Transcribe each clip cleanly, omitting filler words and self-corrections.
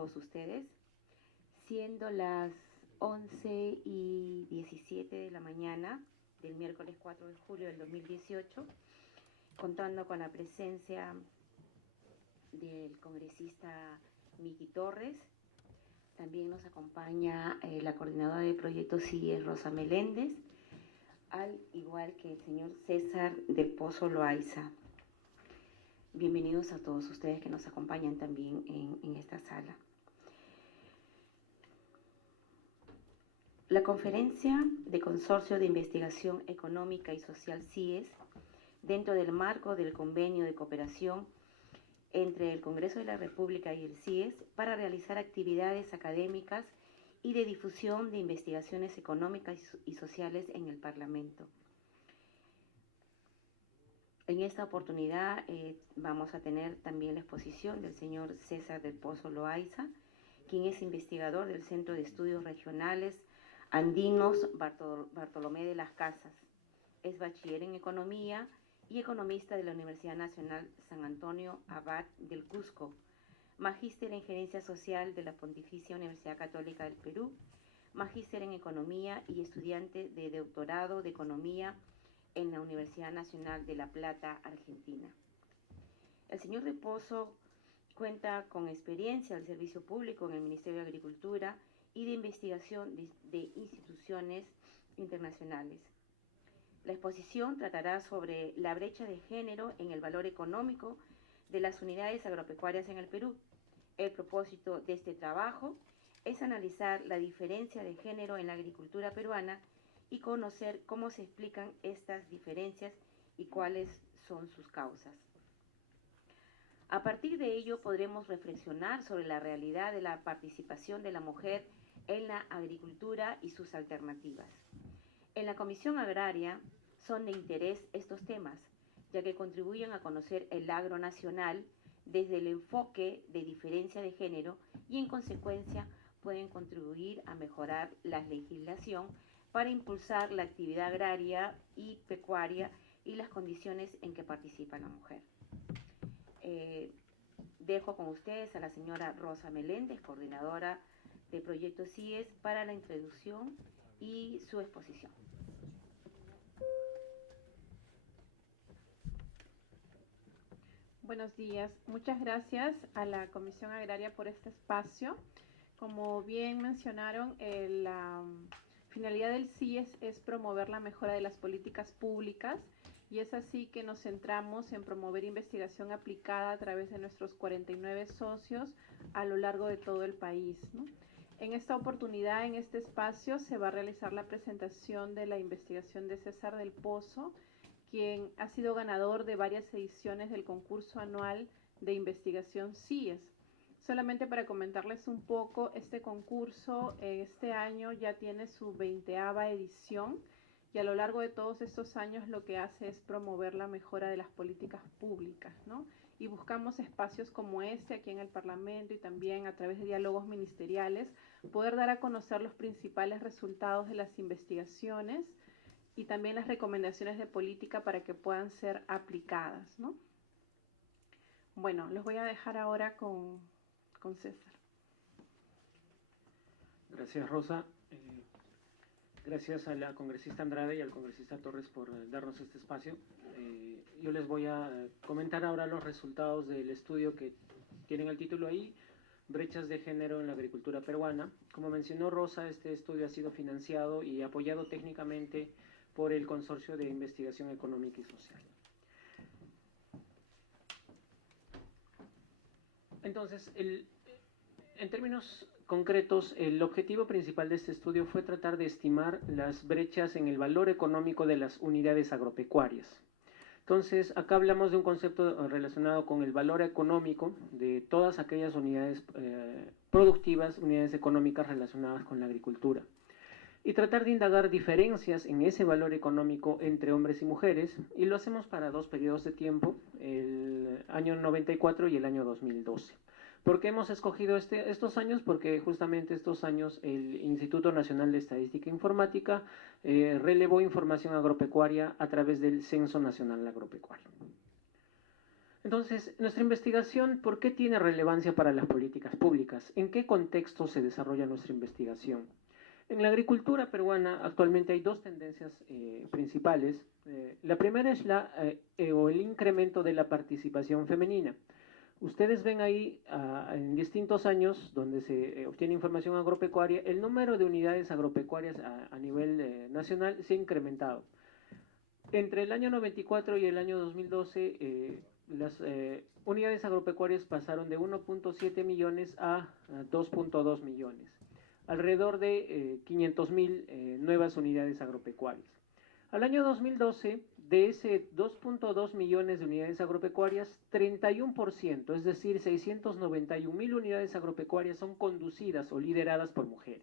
todos ustedes. Siendo las 11:17 de la mañana del miércoles 4 de julio del 2018, contando con la presencia del congresista Miki Torres. También nos acompaña la coordinadora de proyectos CIES, Rosa Meléndez, al igual que el señor César del Pozo Loaiza. Bienvenidos a todos ustedes que nos acompañan también en esta sala. La Conferencia de Consorcio de Investigación Económica y Social CIES, dentro del marco del convenio de cooperación entre el Congreso de la República y el CIES para realizar actividades académicas y de difusión de investigaciones económicas y sociales en el Parlamento. En esta oportunidad vamos a tener también la exposición del señor César del Pozo Loaiza, quien es investigador del Centro de Estudios Regionales Andinos Bartolomé de las Casas. Es bachiller en Economía y economista de la Universidad Nacional San Antonio Abad del Cusco, magíster en Gerencia Social de la Pontificia Universidad Católica del Perú, magíster en Economía y estudiante de doctorado de Economía en la Universidad Nacional de La Plata, Argentina. El señor de Pozo cuenta con experiencia al servicio público en el Ministerio de Agricultura y de investigación de instituciones internacionales. La exposición tratará sobre la brecha de género en el valor económico de las unidades agropecuarias en el Perú. El propósito de este trabajo es analizar la diferencia de género en la agricultura peruana y conocer cómo se explican estas diferencias y cuáles son sus causas. A partir de ello podremos reflexionar sobre la realidad de la participación de la mujer en la agricultura y sus alternativas. En la Comisión Agraria son de interés estos temas, ya que contribuyen a conocer el agro nacional desde el enfoque de diferencia de género y en consecuencia pueden contribuir a mejorar la legislación para impulsar la actividad agraria y pecuaria y las condiciones en que participa la mujer. Dejo con ustedes a la señora Rosa Meléndez, coordinadora de Proyectos CIES, para la introducción y su exposición. Buenos días. Muchas gracias a la Comisión Agraria por este espacio. Como bien mencionaron, la finalidad del CIES es promover la mejora de las políticas públicas y es así que nos centramos en promover investigación aplicada a través de nuestros 49 socios a lo largo de todo el país, ¿no? En esta oportunidad, en este espacio, se va a realizar la presentación de la investigación de César del Pozo, quien ha sido ganador de varias ediciones del concurso anual de investigación CIES. Solamente para comentarles un poco, este concurso este año ya tiene su 20ª edición y a lo largo de todos estos años lo que hace es promover la mejora de las políticas públicas, ¿no? Y buscamos espacios como este aquí en el Parlamento y también a través de diálogos ministeriales poder dar a conocer los principales resultados de las investigaciones y también las recomendaciones de política para que puedan ser aplicadas, ¿no? Bueno, los voy a dejar ahora con César. Gracias, Rosa. Gracias a la congresista Andrade y al congresista Torres por darnos este espacio. Yo les voy a comentar ahora los resultados del estudio que tienen el título ahí, Brechas de género en la agricultura peruana. Como mencionó Rosa, este estudio ha sido financiado y apoyado técnicamente por el Consorcio de Investigación Económica y Social. Entonces, en términos concretos, el objetivo principal de este estudio fue tratar de estimar las brechas en el valor económico de las unidades agropecuarias. Entonces, acá hablamos de un concepto relacionado con el valor económico de todas aquellas unidades productivas, unidades económicas relacionadas con la agricultura. Y tratar de indagar diferencias en ese valor económico entre hombres y mujeres, y lo hacemos para dos periodos de tiempo, el año 94 y el año 2012. ¿Por qué hemos escogido estos años? Porque justamente estos años el Instituto Nacional de Estadística e Informática relevó información agropecuaria a través del Censo Nacional Agropecuario. Entonces, nuestra investigación, ¿por qué tiene relevancia para las políticas públicas? ¿En qué contexto se desarrolla nuestra investigación? En la agricultura peruana actualmente hay dos tendencias principales. La primera es el incremento de la participación femenina. Ustedes ven ahí en distintos años donde se obtiene información agropecuaria, el número de unidades agropecuarias a nivel nacional se ha incrementado. Entre el año 94 y el año 2012, las unidades agropecuarias pasaron de 1.7 millones a 2.2 millones, alrededor de 500.000 nuevas unidades agropecuarias. Al año 2012, de ese 2.2 millones de unidades agropecuarias, 31%, es decir, 691.000 unidades agropecuarias son conducidas o lideradas por mujeres.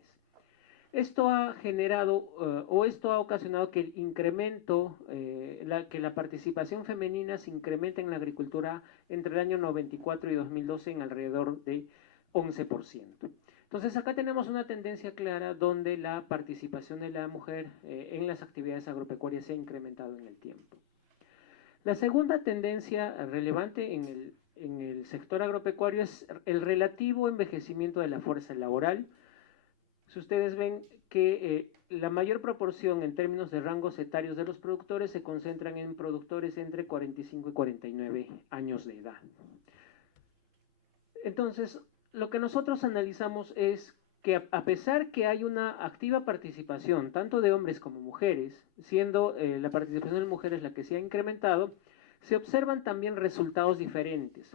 Esto ha generado esto ha ocasionado que el incremento, que la participación femenina se incremente en la agricultura entre el año 94 y 2012 en alrededor de 11%. Entonces acá tenemos una tendencia clara donde la participación de la mujer en las actividades agropecuarias se ha incrementado en el tiempo. La segunda tendencia relevante en el sector agropecuario es el relativo envejecimiento de la fuerza laboral. Si ustedes ven que la mayor proporción en términos de rangos etarios de los productores se concentran en productores entre 45 y 49 años de edad. Entonces, lo que nosotros analizamos es que a pesar que hay una activa participación, tanto de hombres como mujeres, siendo la participación de mujeres la que se ha incrementado, se observan también resultados diferentes.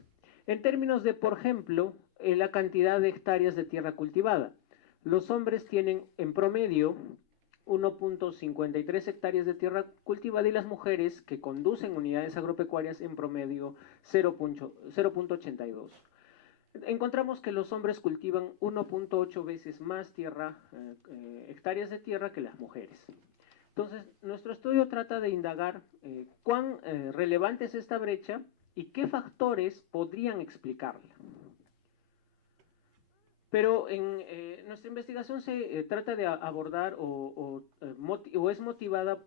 En términos de, por ejemplo, la cantidad de hectáreas de tierra cultivada. Los hombres tienen en promedio 1.53 hectáreas de tierra cultivada y las mujeres que conducen unidades agropecuarias en promedio 0.82. Encontramos que los hombres cultivan 1.8 veces más hectáreas de tierra que las mujeres. Entonces, nuestro estudio trata de indagar cuán relevante es esta brecha y qué factores podrían explicarla. Pero en nuestra investigación se trata de abordar o es motivada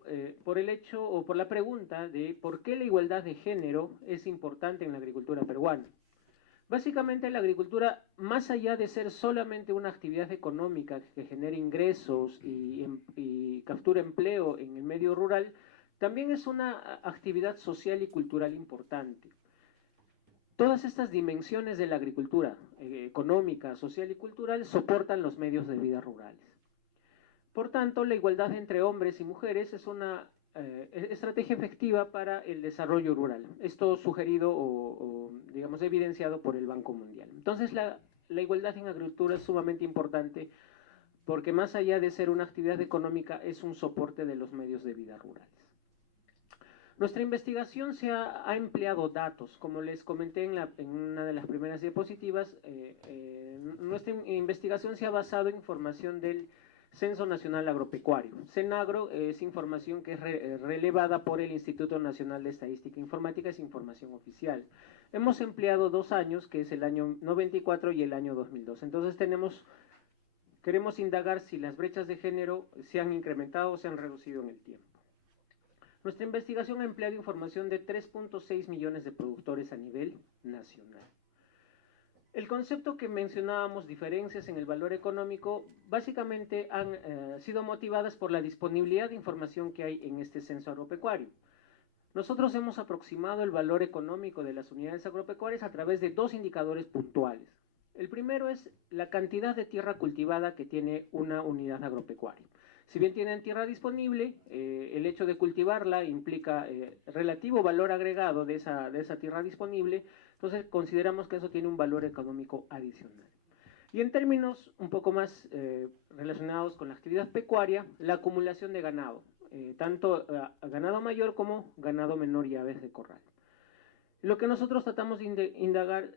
por el hecho o por la pregunta de por qué la igualdad de género es importante en la agricultura peruana. Básicamente la agricultura, más allá de ser solamente una actividad económica que genera ingresos y captura empleo en el medio rural, también es una actividad social y cultural importante. Todas estas dimensiones de la agricultura, económica, social y cultural, soportan los medios de vida rurales. Por tanto, la igualdad entre hombres y mujeres es una estrategia efectiva para el desarrollo rural. Esto sugerido o digamos, evidenciado por el Banco Mundial. Entonces, la igualdad en agricultura es sumamente importante porque más allá de ser una actividad económica, es un soporte de los medios de vida rurales. Nuestra investigación ha empleado datos, como les comenté en una de las primeras diapositivas, nuestra investigación se ha basado en información del Censo Nacional Agropecuario. CENAGRO es información que es relevada por el Instituto Nacional de Estadística e Informática, es información oficial. Hemos empleado 2 años, que es el año 94 y el año 2002. Entonces queremos indagar si las brechas de género se han incrementado o se han reducido en el tiempo. Nuestra investigación ha empleado información de 3.6 millones de productores a nivel nacional. El concepto que mencionábamos, diferencias en el valor económico, básicamente han sido motivadas por la disponibilidad de información que hay en este censo agropecuario. Nosotros hemos aproximado el valor económico de las unidades agropecuarias a través de 2 indicadores puntuales. El primero es la cantidad de tierra cultivada que tiene una unidad agropecuaria. Si bien tienen tierra disponible, el hecho de cultivarla implica relativo valor agregado de esa tierra disponible, entonces consideramos que eso tiene un valor económico adicional. Y en términos un poco más relacionados con la actividad pecuaria, la acumulación de ganado, tanto ganado mayor como ganado menor y aves de corral. Lo que nosotros tratamos de indagar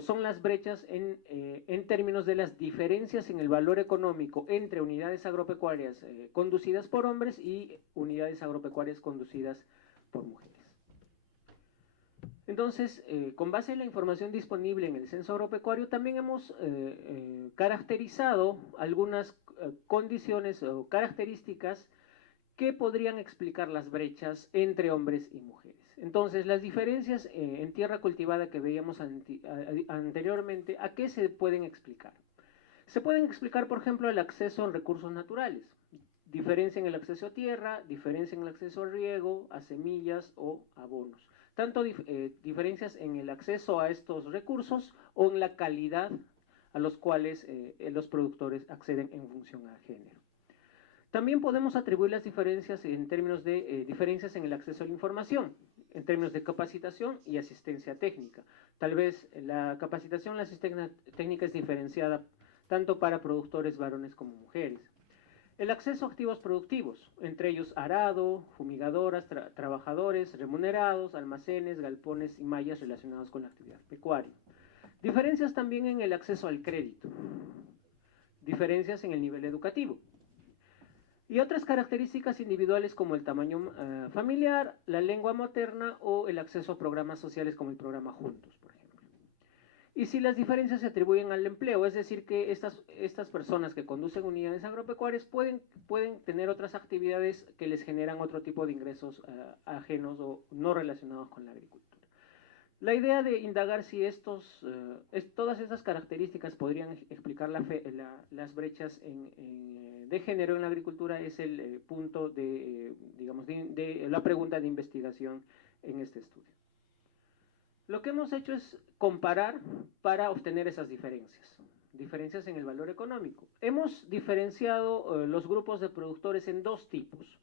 son las brechas en términos de las diferencias en el valor económico entre unidades agropecuarias conducidas por hombres y unidades agropecuarias conducidas por mujeres. Entonces, con base en la información disponible en el censo agropecuario, también hemos caracterizado algunas condiciones o características que podrían explicar las brechas entre hombres y mujeres. Entonces, las diferencias en tierra cultivada que veíamos anteriormente, ¿a qué se pueden explicar? Se pueden explicar, por ejemplo, el acceso a recursos naturales, diferencia en el acceso a tierra, diferencia en el acceso a riego, a semillas o abonos. Tanto diferencias en el acceso a estos recursos o en la calidad a los cuales los productores acceden en función al género. También podemos atribuir las diferencias en términos de diferencias en el acceso a la información, en términos de capacitación y asistencia técnica. Tal vez la capacitación, la asistencia técnica es diferenciada tanto para productores varones como mujeres. El acceso a activos productivos, entre ellos arado, fumigadoras, trabajadores remunerados, almacenes, galpones y mallas relacionados con la actividad pecuaria. Diferencias también en el acceso al crédito. Diferencias en el nivel educativo. Y otras características individuales como el tamaño familiar, la lengua materna o el acceso a programas sociales como el programa Juntos, por ejemplo. Y si las diferencias se atribuyen al empleo, es decir, que estas personas que conducen unidades agropecuarias pueden tener otras actividades que les generan otro tipo de ingresos ajenos o no relacionados con la agricultura. La idea de indagar si todas estas características podrían explicar las brechas de género en la agricultura es el punto de la pregunta de investigación en este estudio. Lo que hemos hecho es comparar para obtener esas diferencias en el valor económico. Hemos diferenciado los grupos de productores en dos tipos.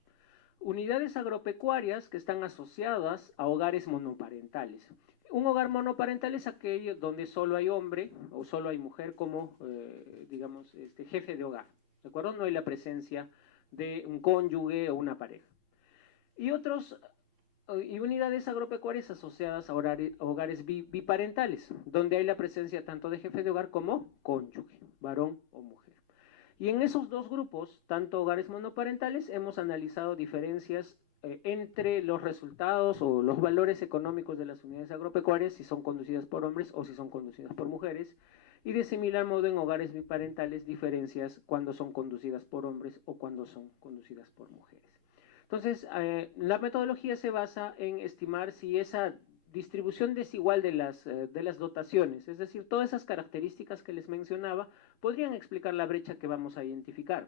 Unidades agropecuarias que están asociadas a hogares monoparentales. Un hogar monoparental es aquello donde solo hay hombre o solo hay mujer como, jefe de hogar, ¿de acuerdo? No hay la presencia de un cónyuge o una pareja. Y unidades agropecuarias asociadas a hogares biparentales, donde hay la presencia tanto de jefe de hogar como cónyuge, varón o mujer. Y en esos dos grupos, tanto hogares monoparentales, hemos analizado diferencias entre los resultados o los valores económicos de las unidades agropecuarias, si son conducidas por hombres o si son conducidas por mujeres, y de similar modo en hogares biparentales, diferencias cuando son conducidas por hombres o cuando son conducidas por mujeres. Entonces, la metodología se basa en estimar si esa distribución desigual de las dotaciones, es decir, todas esas características que les mencionaba, podrían explicar la brecha que vamos a identificar.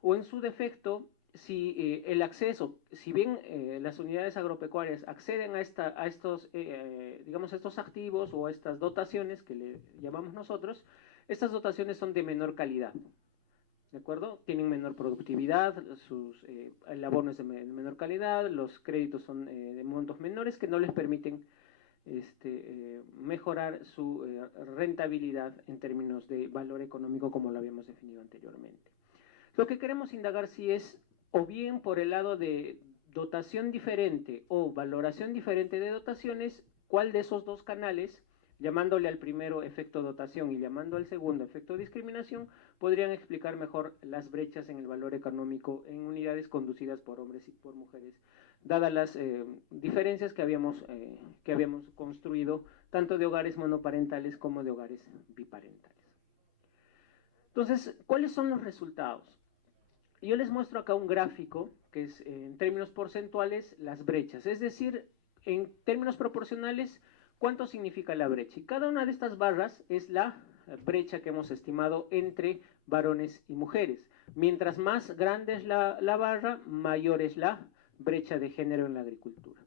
O en su defecto, si el acceso, si bien las unidades agropecuarias acceden a estos activos o a estas dotaciones que le llamamos nosotros, estas dotaciones son de menor calidad. ¿De acuerdo? Tienen menor productividad, el abono es de menor calidad, los créditos son de montos menores que no les permiten mejorar su rentabilidad en términos de valor económico como lo habíamos definido anteriormente. Lo que queremos indagar si es o bien por el lado de dotación diferente o valoración diferente de dotaciones, cuál de esos dos canales, llamándole al primero efecto dotación y llamando al segundo efecto discriminación, podrían explicar mejor las brechas en el valor económico en unidades conducidas por hombres y por mujeres, dadas las diferencias que habíamos construido, tanto de hogares monoparentales como de hogares biparentales. Entonces, ¿cuáles son los resultados? Yo les muestro acá un gráfico que es en términos porcentuales las brechas, es decir, en términos proporcionales, ¿cuánto significa la brecha? Y cada una de estas barras es la brecha que hemos estimado entre varones y mujeres. Mientras más grande es la barra, mayor es la brecha de género en la agricultura.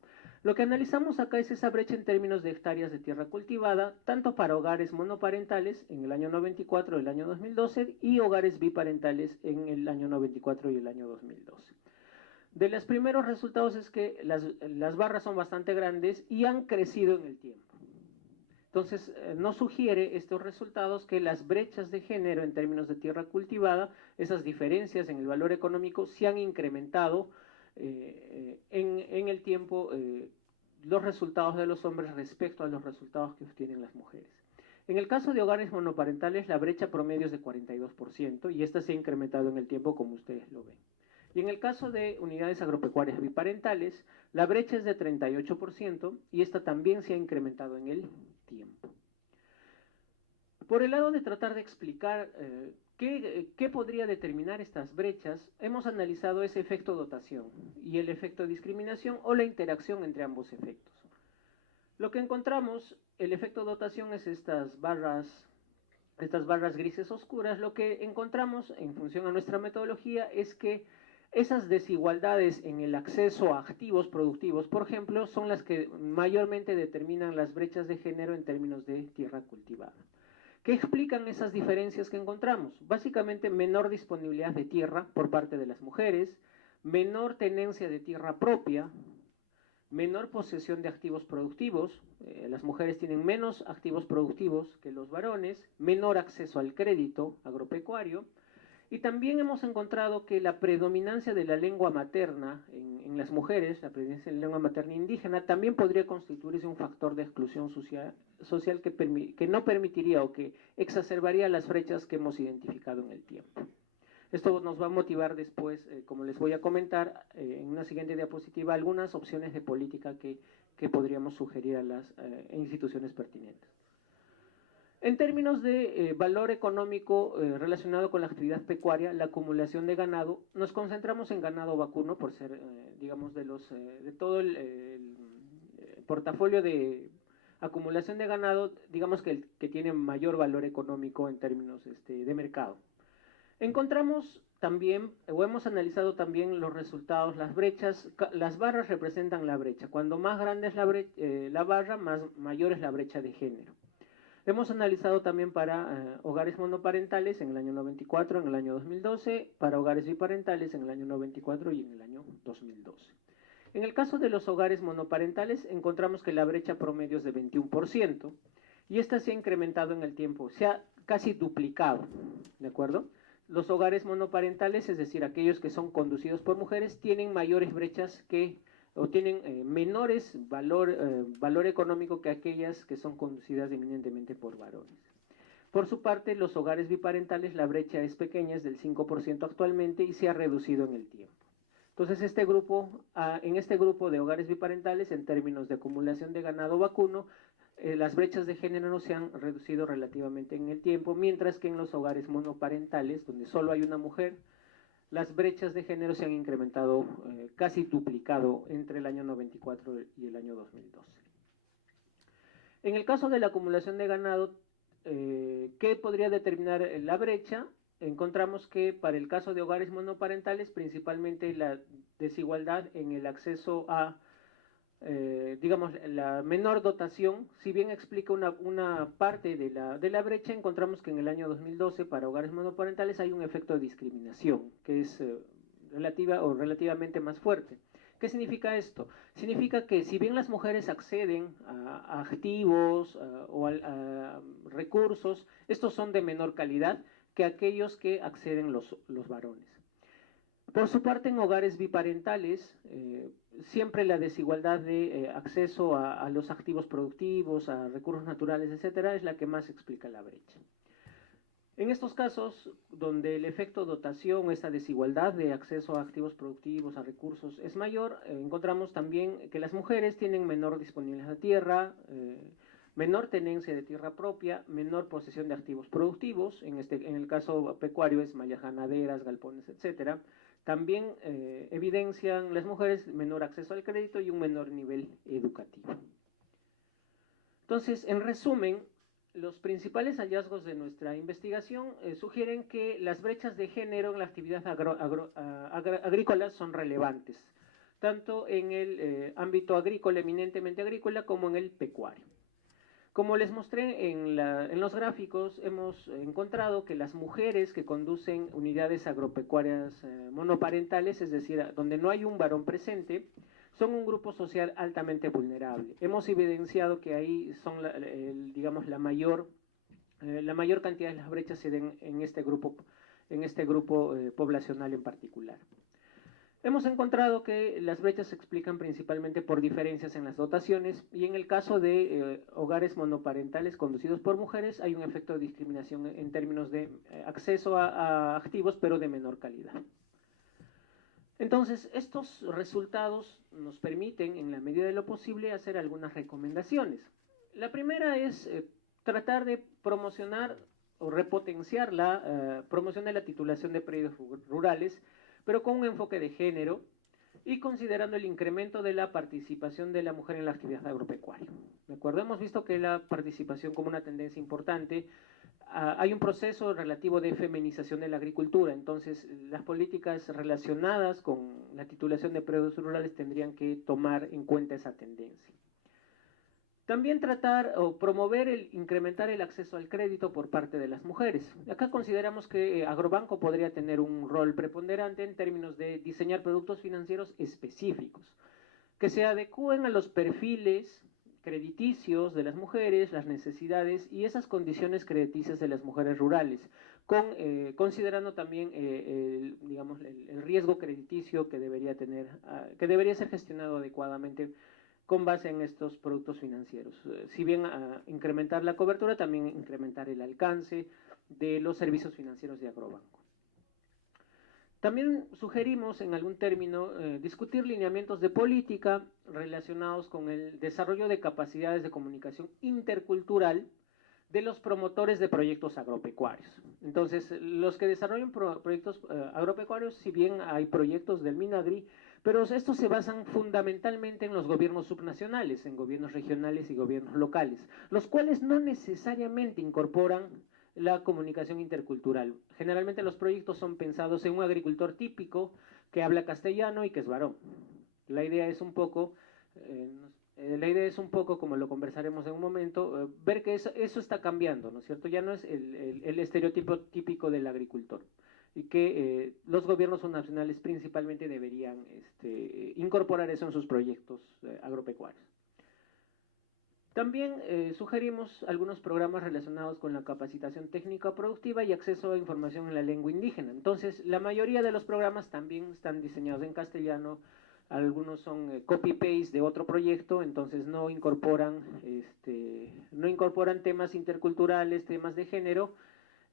Lo que analizamos acá es esa brecha en términos de hectáreas de tierra cultivada, tanto para hogares monoparentales en el año 94 y el año 2012 y hogares biparentales en el año 94 y el año 2012. De los primeros resultados es que las barras son bastante grandes y han crecido en el tiempo. Entonces, nos sugiere estos resultados que las brechas de género en términos de tierra cultivada, esas diferencias en el valor económico, se han incrementado en el tiempo los resultados de los hombres respecto a los resultados que obtienen las mujeres. En el caso de hogares monoparentales, la brecha promedio es de 42% y esta se ha incrementado en el tiempo como ustedes lo ven. Y en el caso de unidades agropecuarias biparentales, la brecha es de 38% y esta también se ha incrementado en el tiempo. Por el lado de tratar de explicar qué podría determinar estas brechas, hemos analizado ese efecto dotación y el efecto discriminación o la interacción entre ambos efectos. Lo que encontramos, el efecto dotación es estas barras grises oscuras. Lo que encontramos en función a nuestra metodología es que esas desigualdades en el acceso a activos productivos, por ejemplo, son las que mayormente determinan las brechas de género en términos de tierra cultivada. ¿Qué explican esas diferencias que encontramos? Básicamente menor disponibilidad de tierra por parte de las mujeres, menor tenencia de tierra propia, menor posesión de activos productivos, las mujeres tienen menos activos productivos que los varones, menor acceso al crédito agropecuario, y también hemos encontrado que la predominancia de la lengua materna en las mujeres, la predominancia de la lengua materna indígena, también podría constituirse un factor de exclusión social que no permitiría o que exacerbaría las brechas que hemos identificado en el tiempo. Esto nos va a motivar después, como les voy a comentar, en una siguiente diapositiva, algunas opciones de política que podríamos sugerir a las instituciones pertinentes. En términos de valor económico relacionado con la actividad pecuaria, la acumulación de ganado, nos concentramos en ganado vacuno por ser, digamos, de todo el portafolio de acumulación de ganado, digamos que tiene mayor valor económico en términos de mercado. Encontramos también, o hemos analizado también los resultados, las brechas. Las barras representan la brecha. Cuando más grande es la barra, mayor es la brecha de género. Hemos analizado también para hogares monoparentales en el año 94, en el año 2012, para hogares biparentales en el año 94 y en el año 2012. En el caso de los hogares monoparentales, encontramos que la brecha promedio es de 21%, y esta se ha incrementado en el tiempo, se ha casi duplicado, ¿de acuerdo? Los hogares monoparentales, es decir, aquellos que son conducidos por mujeres, tienen mayores brechas o tienen menores valor económico que aquellas que son conducidas eminentemente por varones. Por su parte, los hogares biparentales, la brecha es pequeña, es del 5% actualmente y se ha reducido en el tiempo. Entonces, en este grupo de hogares biparentales, en términos de acumulación de ganado vacuno, las brechas de género no se han reducido relativamente en el tiempo, mientras que en los hogares monoparentales, donde solo hay una mujer, las brechas de género se han incrementado, casi duplicado entre el año 94 y el año 2012. En el caso de la acumulación de ganado, ¿qué podría determinar la brecha? Encontramos que para el caso de hogares monoparentales, principalmente la desigualdad en el acceso a, digamos, la menor dotación, si bien explica una parte de la brecha, encontramos que en el año 2012 para hogares monoparentales hay un efecto de discriminación que es relativamente más fuerte. ¿Qué significa esto? Significa que si bien las mujeres acceden a activos o a recursos, estos son de menor calidad que aquellos que acceden los varones. Por su parte, en hogares biparentales, siempre la desigualdad de acceso a los activos productivos, a recursos naturales, etcétera, es la que más explica la brecha. En estos casos, donde el efecto dotación, esta desigualdad de acceso a activos productivos, a recursos, es mayor, encontramos también que las mujeres tienen menor disponibilidad de tierra, menor tenencia de tierra propia, menor posesión de activos productivos, en el caso pecuario es mallas ganaderas, galpones, etcétera. También evidencian las mujeres menor acceso al crédito y un menor nivel educativo. Entonces, en resumen, los principales hallazgos de nuestra investigación sugieren que las brechas de género en la actividad agrícola son relevantes, tanto en el ámbito agrícola, eminentemente agrícola, como en el pecuario. Como les mostré en los gráficos, hemos encontrado que las mujeres que conducen unidades agropecuarias monoparentales, es decir, donde no hay un varón presente, son un grupo social altamente vulnerable. Hemos evidenciado que ahí son, digamos, la mayor cantidad de las brechas se den en este grupo poblacional en particular. Hemos encontrado que las brechas se explican principalmente por diferencias en las dotaciones y en el caso de hogares monoparentales conducidos por mujeres hay un efecto de discriminación en términos de acceso a activos, pero de menor calidad. Entonces, estos resultados nos permiten, en la medida de lo posible, hacer algunas recomendaciones. La primera es tratar de promocionar o repotenciar la promoción de la titulación de predios rurales, pero con un enfoque de género y considerando el incremento de la participación de la mujer en la actividad agropecuaria. ¿De acuerdo? Hemos visto que la participación como una tendencia importante, hay un proceso relativo de feminización de la agricultura, entonces las políticas relacionadas con la titulación de predios rurales tendrían que tomar en cuenta esa tendencia. También tratar o promover incrementar el acceso al crédito por parte de las mujeres. Acá consideramos que Agrobanco podría tener un rol preponderante en términos de diseñar productos financieros específicos, que se adecúen a los perfiles crediticios de las mujeres, las necesidades y esas condiciones crediticias de las mujeres rurales, considerando también digamos, el riesgo crediticio que debería tener, que debería ser gestionado adecuadamente con base en estos productos financieros. Si bien incrementar la cobertura, también incrementar el alcance de los servicios financieros de Agrobanco. También sugerimos, en algún término, discutir lineamientos de política relacionados con el desarrollo de capacidades de comunicación intercultural de los promotores de proyectos agropecuarios. Entonces, los que desarrollan proyectos agropecuarios, si bien hay proyectos del Minagri, pero estos se basan fundamentalmente en los gobiernos subnacionales, en gobiernos regionales y gobiernos locales, los cuales no necesariamente incorporan la comunicación intercultural. Generalmente los proyectos son pensados en un agricultor típico que habla castellano y que es varón. La idea es un poco, como lo conversaremos en un momento, ver que eso está cambiando, ¿no es cierto? Ya no es el estereotipo típico del agricultor, y que los gobiernos nacionales principalmente deberían incorporar eso en sus proyectos agropecuarios. También sugerimos algunos programas relacionados con la capacitación técnica productiva y acceso a información en la lengua indígena. Entonces, la mayoría de los programas también están diseñados en castellano, algunos son copy-paste de otro proyecto, entonces no incorporan temas interculturales, temas de género.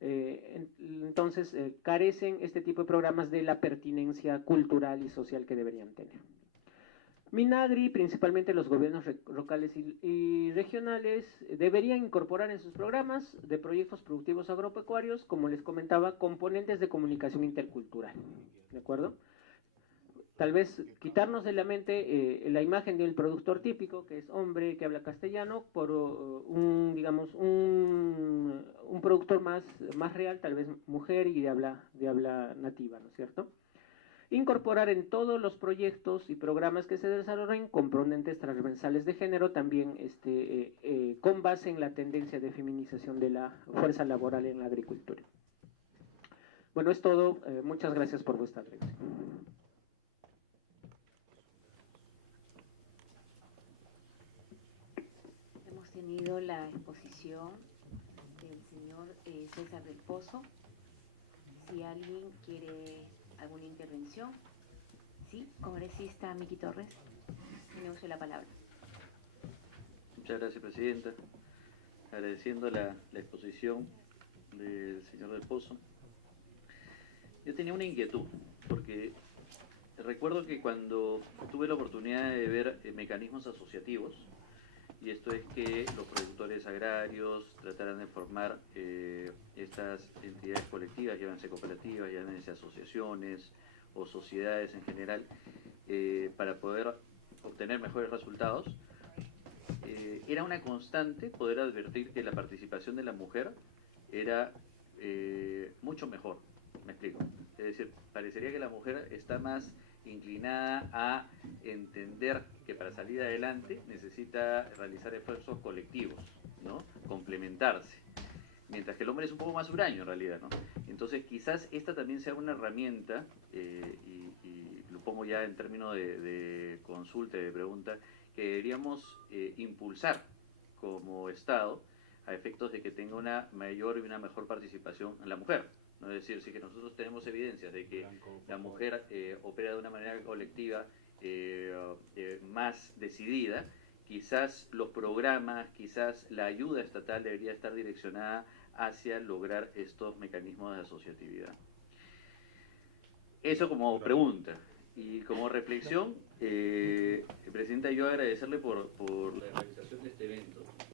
Entonces carecen este tipo de programas de la pertinencia cultural y social que deberían tener. Minagri, principalmente los gobiernos locales y regionales, deberían incorporar en sus programas de proyectos productivos agropecuarios, como les comentaba, componentes de comunicación intercultural, ¿de acuerdo? Tal vez quitarnos de la mente la imagen del productor típico, que es hombre, que habla castellano, por un productor más real, tal vez mujer y de habla nativa, ¿no es cierto? Incorporar en todos los proyectos y programas que se desarrollen componentes transversales de género, también con base en la tendencia de feminización de la fuerza laboral en la agricultura. Bueno, es todo. Muchas gracias por vuestra atención. Hemos tenido la exposición del señor César del Pozo. Si alguien quiere alguna intervención. Sí, congresista Miki Torres, tiene uso de la palabra. Muchas gracias, Presidenta. Agradeciendo la exposición del señor del Pozo. Yo tenía una inquietud, porque recuerdo que cuando tuve la oportunidad de ver mecanismos asociativos, y esto es que los productores agrarios trataran de formar estas entidades colectivas, llámense cooperativas, llámense asociaciones o sociedades en general, para poder obtener mejores resultados, era una constante poder advertir que la participación de la mujer era mucho mejor. Me explico. Es decir, parecería que la mujer está más inclinada a entender que para salir adelante necesita realizar esfuerzos colectivos, ¿no? Complementarse, mientras que el hombre es un poco más huraño en realidad, ¿no? Entonces quizás esta también sea una herramienta, y lo pongo ya en términos de consulta y de pregunta, que deberíamos impulsar como Estado a efectos de que tenga una mayor y una mejor participación en la mujer. ¿No? Es decir, si que nosotros tenemos evidencias de que la mujer opera de una manera colectiva más decidida, quizás los programas, quizás la ayuda estatal debería estar direccionada hacia lograr estos mecanismos de asociatividad. Eso como pregunta. Y como reflexión, Presidenta, yo agradecerle por la realización de este evento.